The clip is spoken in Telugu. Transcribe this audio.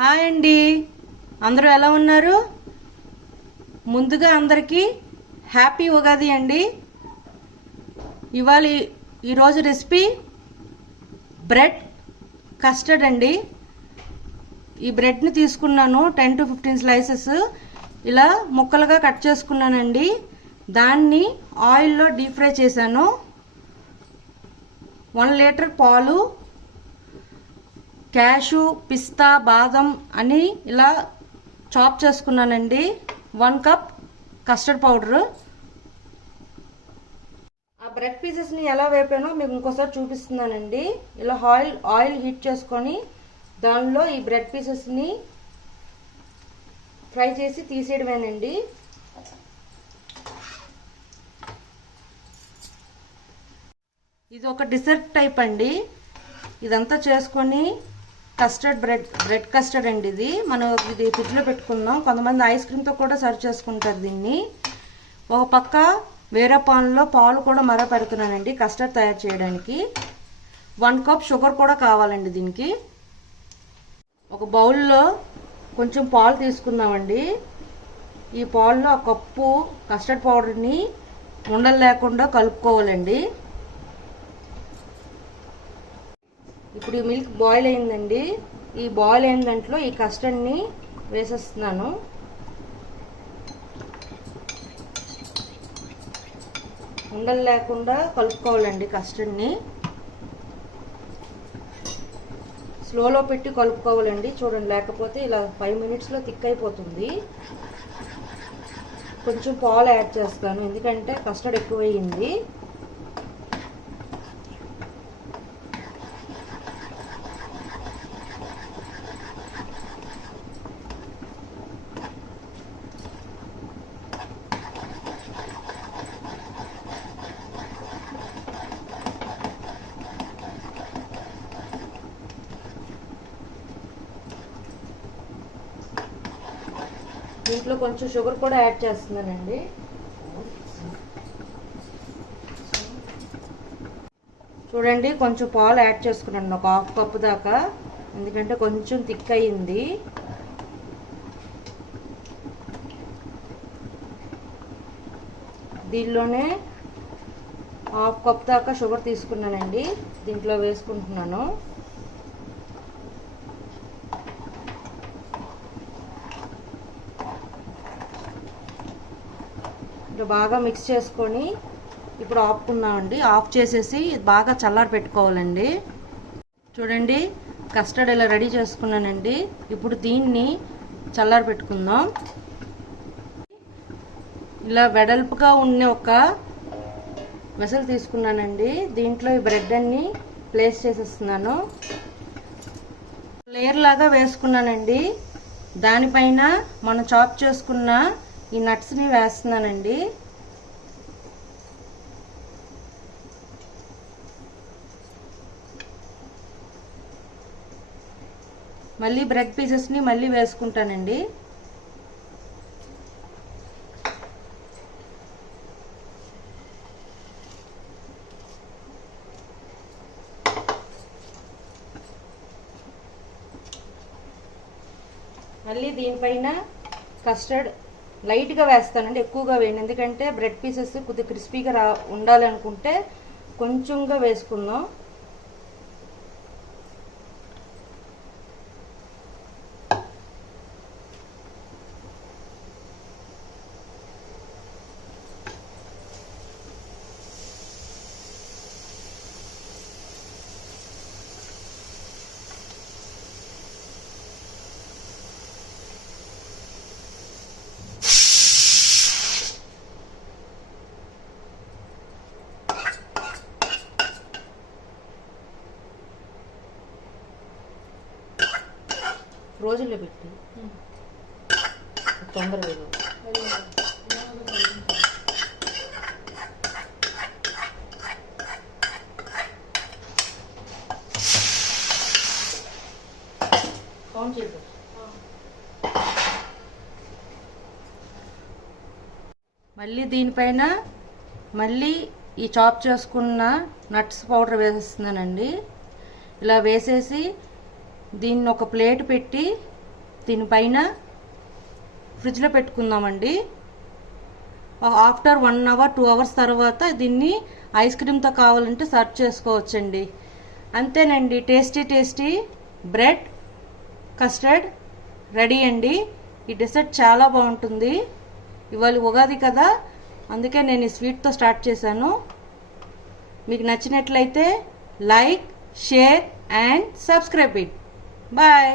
హాయ్ అండి, అందరూ ఎలా ఉన్నారు? ముందుగా అందరికీ హ్యాపీ ఉగాది అండి. ఇవాళ ఈరోజు రెసిపీ బ్రెడ్ కస్టర్డ్ అండి. ఈ బ్రెడ్ని తీసుకున్నాను 10 to 15 స్లైసెస్ ఇలా ముక్కలుగా కట్ చేసుకున్నానండి. దాన్ని ఆయిల్లో డీప్ ఫ్రై చేశాను. 1 లీటర్ పాలు, క్యాషు, పిస్తా, బాదం అని ఇలా చాప్ చేసుకున్నానండి. 1 కప్ కస్టర్డ్ పౌడరు. ఆ బ్రెడ్ పీసెస్ని ఎలా వేపానో మీకు ఇంకోసారి చూపిస్తున్నానండి. ఇలా ఆయిల్ హీట్ చేసుకొని దానిలో ఈ బ్రెడ్ పీసెస్ని ఫ్రై చేసి తీసేయడమేనండి. ఇది ఒక డిసర్ట్ టైప్ అండి. ఇదంతా చేసుకొని బ్రెడ్ కస్టర్డ్ అండి. ఇది ఫ్రిడ్జ్లో పెట్టుకుందాం. కొంతమంది ఐస్ క్రీమ్తో కూడా సర్వ్ చేసుకుంటారు దీన్ని. ఒక పక్క వేరే పాన్లో పాలు కూడా పెడుతున్నానండి కస్టర్డ్ తయారు చేయడానికి. 1 కప్ షుగర్ కూడా కావాలండి దీనికి. ఒక బౌల్లో కొంచెం పాలు తీసుకుందామండి. ఈ పాల్లో 1 కప్పు కస్టర్డ్ పౌడర్ని ఉండలు లేకుండా కలుపుకోవాలండి. ఇప్పుడు ఈ మిల్క్ బాయిల్ అయిందండి. ఈ బాయిల్ అయిన దాంట్లో ఈ కస్టర్డ్ని వేసేస్తున్నాను. ఉండలు లేకుండా కలుపుకోవాలండి. కస్టర్డ్ని స్లోలో పెట్టి కలుపుకోవాలండి. చూడండి, లేకపోతే ఇలా 5 మినిట్స్లో థిక్ అయిపోతుంది. కొంచెం పాలు యాడ్ చేస్తాను ఎందుకంటే కస్టర్డ్ ఎక్కువయ్యింది. దీంట్లో కొంచెం షుగర్ కూడా యాడ్ చేస్తున్నానండి. చూడండి, కొంచెం పాలు యాడ్ చేసుకున్నాను, ఒక 1/2 కప్పు దాకా, ఎందుకంటే కొంచెం థిక్ అయ్యింది. దీనిలోనే 1/2 కప్ దాకా షుగర్ తీసుకున్నానండి. దీంట్లో వేసుకుంటున్నాను. బాగా మిక్స్ చేసుకొని ఇప్పుడు ఆపుకున్నామండి. ఆఫ్ చేసేసి బాగా చల్లారి పెట్టుకోవాలండి. చూడండి, కస్టర్డ్ ఇలా రెడీ చేసుకున్నానండి. ఇప్పుడు దీన్ని చల్లారి పెట్టుకుందాం. ఇలా వెడల్పుగా ఉన్న ఒక వెసల్ తీసుకున్నానండి. దీంట్లో ఈ బ్రెడ్ అన్ని ప్లేస్ చేసేస్తున్నాను. లేయర్ లాగా వేసుకున్నానండి. దానిపైన మనం చాప్ చేసుకున్న ఈ నట్స్ని వేస్తున్నానండి. మళ్ళీ బ్రెడ్ పీసెస్ని మళ్ళీ వేసుకుంటానండి. మళ్ళీ దీనిపైన కస్టర్డ్ లైట్గా వేస్తానండి, ఎక్కువగా వేయండి. ఎందుకంటే బ్రెడ్ పీసెస్ కొద్దిగా క్రిస్పీగా ఉండాలి అనుకుంటే కొంచెంగా వేసుకుందాం. రోజుల్లో పెట్టి తొందరగా కౌంట్ చేద్దాం. మళ్ళీ దీనిపైన మళ్ళీ ఈ చాప్ చేసుకున్న నట్స్ పౌడర్ వేసేస్తున్నానండి. ఇలా వేసేసి దీన్ని ఒక ప్లేట్ పెట్టి దీనిపైన ఫ్రిడ్జ్లో పెట్టుకుందామండి. ఆఫ్టర్ 1 అవర్ 2 అవర్స్ తర్వాత దీన్ని ఐస్ క్రీమ్తో కావాలంటే సర్వ్ చేసుకోవచ్చండి. అంతేనండి, టేస్టీ బ్రెడ్ కస్టర్డ్ రెడీ అండి. ఈ డెసర్ట్ చాలా బాగుంటుంది. ఇవాళ ఉగాది కదా, అందుకే నేను ఈ స్వీట్తో స్టార్ట్ చేశాను. మీకు నచ్చినట్లయితే like, share and subscribe it. Bye.